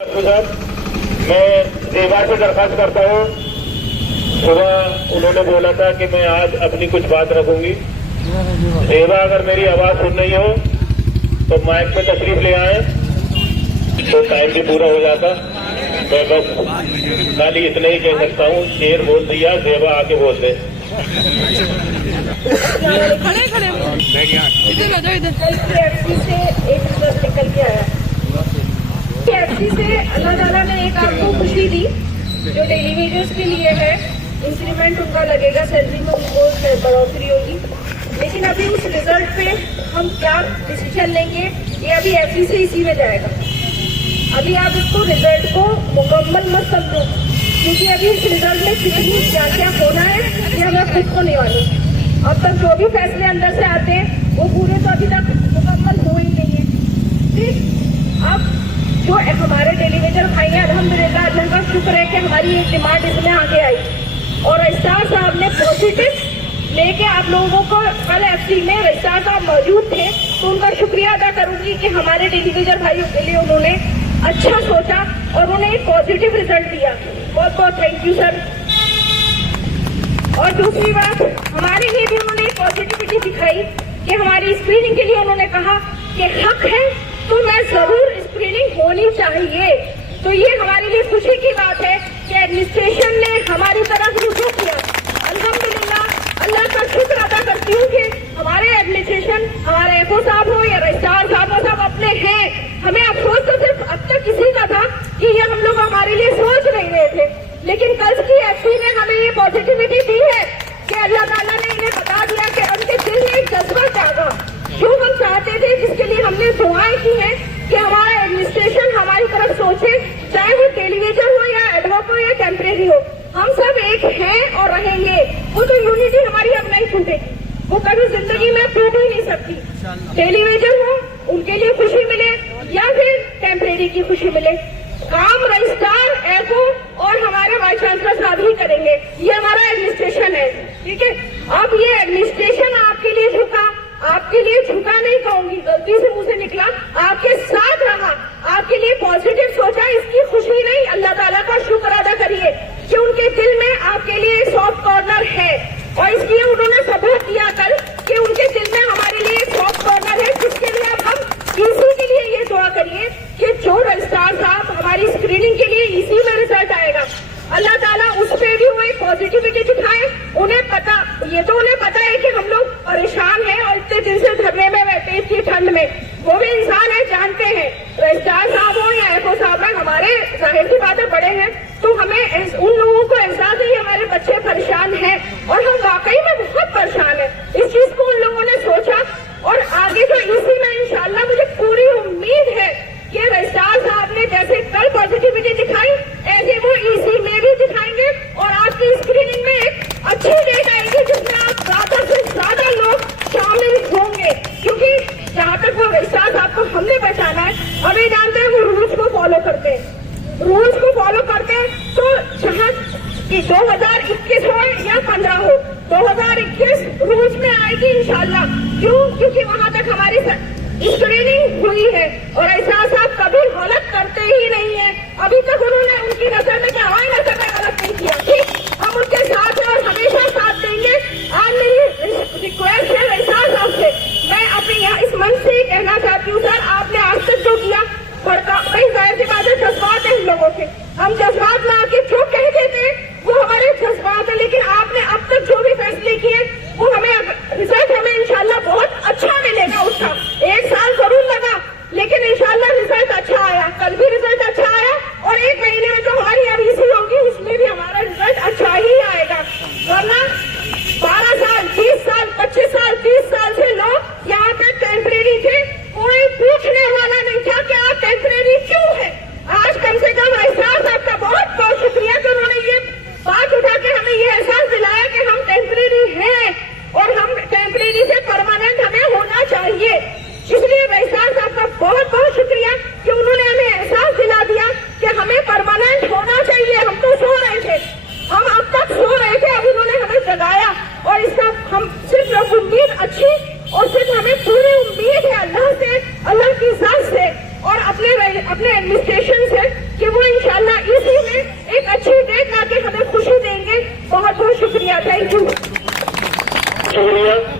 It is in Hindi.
सर, मैं सेवा से दरखास्त करता हूँ। सुबह उन्होंने बोला था कि मैं आज अपनी कुछ बात रखूंगी। सेवा अगर मेरी आवाज सुन रही हो तो माइक पे तशरीफ ले आए तो टाइम भी पूरा हो जाता। मैं बस खाली इतना ही कह सकता हूँ, शेर बोल दिया, सेवा आके बोल दे। खड़े खड़े इधर आ जाओ, इधर से एक रिजल्ट निकल के आया। एफसी से अल्लाह ताला ने एक आपको खुशी दी जो डेली वेजेस के लिए है, इंक्रीमेंट उनका लगेगा, सैलरी में उनको बढ़ोतरी होगी। लेकिन अभी उस रिजल्ट पे हम क्या डिसीजन लेंगे ये अभी एफसी से इसी में जाएगा। अभी आप उसको रिजल्ट को मुकम्मल मत समझो, क्योंकि अभी इस रिजल्ट में कितनी क्या क्या होना है ये हमें खुद को नहीं मालूम। अब तक जो भी फैसले अंदर से आते हैं वो पूरे तो अभी तक मुकम्मल हो ही नहीं है। ठीक, अब जो हमारे डेली वेजर भाई हैं, अल्हम्दुलिल्लाह अल्लाह का शुक्र है कि हमारी एक डिमांड इसमें आगे आई और रजिस्ट्रार साहब ने पॉजिटिव लेके आप लोगों को कल एफसी में रजिस्ट्रार साहब मौजूद थे, तो उनका शुक्रिया अदा करूंगी कि हमारे डेली वेजर भाइयों के लिए उन्होंने अच्छा सोचा और उन्हें एक पॉजिटिव रिजल्ट दिया। बहुत बहुत थैंक यू सर। और दूसरी बात, हमारे लिए भी उन्होंने एक पॉजिटिविटी दिखाई कि हमारी स्क्रीनिंग के लिए उन्होंने कहा कि हक है तो मैं जरूर स्क्रीनिंग होनी चाहिए। तो ये हमारे लिए खुशी की बात है कि एडमिनिस्ट्रेशन ने हमारी तरफ रुजू किया। अल्हम्दुलिल्लाह अल्लाह का शुक्र अदा करती हूँ कि हमारे एडमिनिस्ट्रेशन, हमारे एफओ साहब हो या रजिस्ट्रार साहब हो, सब अपने हैं। हमें अफसोस तो सिर्फ अब तक किसी का था कि ये हम लोग हमारे लिए सोच नहीं रहे थे, लेकिन कल की एफसी ने हमें ये पॉजिटिविटी दी है कि अल्लाह ताला ने इन्हें बता दिया कि उनके दिल में एक जज्बा जागा जो हम चाहते थे, जिसके लिए हमने दुआएं की हैं कि हमारा एडमिनिस्ट्रेशन हमारी तरफ सोचे, चाहे वो टेलीविजन हो या एडवोक हो या टेम्परेरी हो, हम सब एक हैं और रहेंगे। वो तो यूनिटी हमारी अब नहीं टूटेगी, वो कभी जिंदगी में टूट ही नहीं सकती। टेलीविजन हो उनके लिए खुशी मिले या फिर टेम्परेरी की खुशी मिले, काम रजिस्ट्रार एफओ और हमारे वाइस चांसलर साहब ही करेंगे। ये हमारा एडमिनिस्ट्रेशन है, ठीक है। अब ये एडमिनिस्ट्रेशन आपके लिए झुका, आपके लिए झुका नहीं कहूंगी, गलती से मुंह से निकला, आपके साथ रहा, आपके लिए पॉजिटिव सोचा, इसकी खुशी नहीं अल्लाह ताला का शुक्र अदा करिए कि उनके दिल में आपके लिए सॉफ्ट कॉर्नर है। और इसलिए उन्होंने सबूत दिया कल कि उनके दिल में हमारे लिए सॉफ्ट कॉर्नर है, जिसके लिए अब हम इसी के लिए ये दुआ करिए कि जो रजिस्ट्रार साहब हमारी स्क्रीनिंग के लिए इसी में रिजल्ट आएगा, अल्लाह ताला उस पर भी वो एक पॉजिटिविटी दिखाए। उन्हें पता, ये तो उन्हें पता है कि हम लोग परेशान हैं और इतने दिन से धरने में बैठे इतनी ठंड में, वो भी इंसान है, जानते हैं। रजिस्ट्रार साहब हो या एफओ साहब है, हमारे जाहिर सी बात है बड़े हैं, तो हमें उन लोगों को एहसास है हमारे बच्चे परेशान हैं और हम वाकई में बहुत परेशान है। इस चीज को उन लोगों ने सोचा और आगे जो इसी में इंशाल्लाह मुझे पूरी उम्मीद है कि रजिस्ट्रार साहब ने जैसे कल पॉजिटिविटी दिखाई, ऐसे वो इसी में भी दिखाएंगे और आपकी स्क्रीनिंग में एक अच्छी डेट आएगी जिसमें आप ज्यादा से ज्यादा लोग शामिल होंगे। क्योंकि जहाँ तक वो रजिस्ट्रार साहब को हमने पहचाना है, हमें जानते हैं वो रूल्स को फॉलो करते हैं, रूल्स को फॉलो करते हैं। तो जहाँ 2021 हो या 15 हो, 2021 रूल्स में आएगी इंशाल्लाह। क्यों? क्योंकि वहाँ तक हमारी स्क्रीनिंग हुई है और ऐसा साहब कभी गलत करते ही नहीं है। अभी तक उन्होंने उनकी नजर में, क्या हमारी नजर में गलत नहीं किया। ठीक, हम उनके साथ हैं और हमेशा साथ देंगे। आज मेरी रिक्वेस्ट है रजिस्ट्रार साहब से, मैं अपने यहाँ इस मंच से ही कहना चाहती हूँ, सर आपने आज तक जो किया कई जाहिर सी बात है, जज्बात है हम लोगों के, हम जज्बात में आके जो कह देते हैं वो हमारे जज्बात है, लेकिन आपने अब तक जो भी फैसले किए वो हमें रिजल्ट हमें इंशाल्लाह बहुत अच्छा मिलेगा। उसका 1 साल जरूर लगा, लेकिन इंशाल्लाह रिजल्ट अच्छा आया। कल भी रिजल्ट अच्छा आया और 1 महीने में जो हमारी अब इसी होगी उसमें भी हमारा रिजल्ट अच्छा ही आएगा। वरना 12 साल 20 साल 25 साल 30 साल से लोग यहाँ पे टेम्परेरी थे, कोई पूछने वाला नहीं था कि आप टेम्परेरी क्यों है। आज कम से कम रजिस्ट्रार साहब का बहुत बहुत शुक्रिया, थैंक यू। शुक्रिया।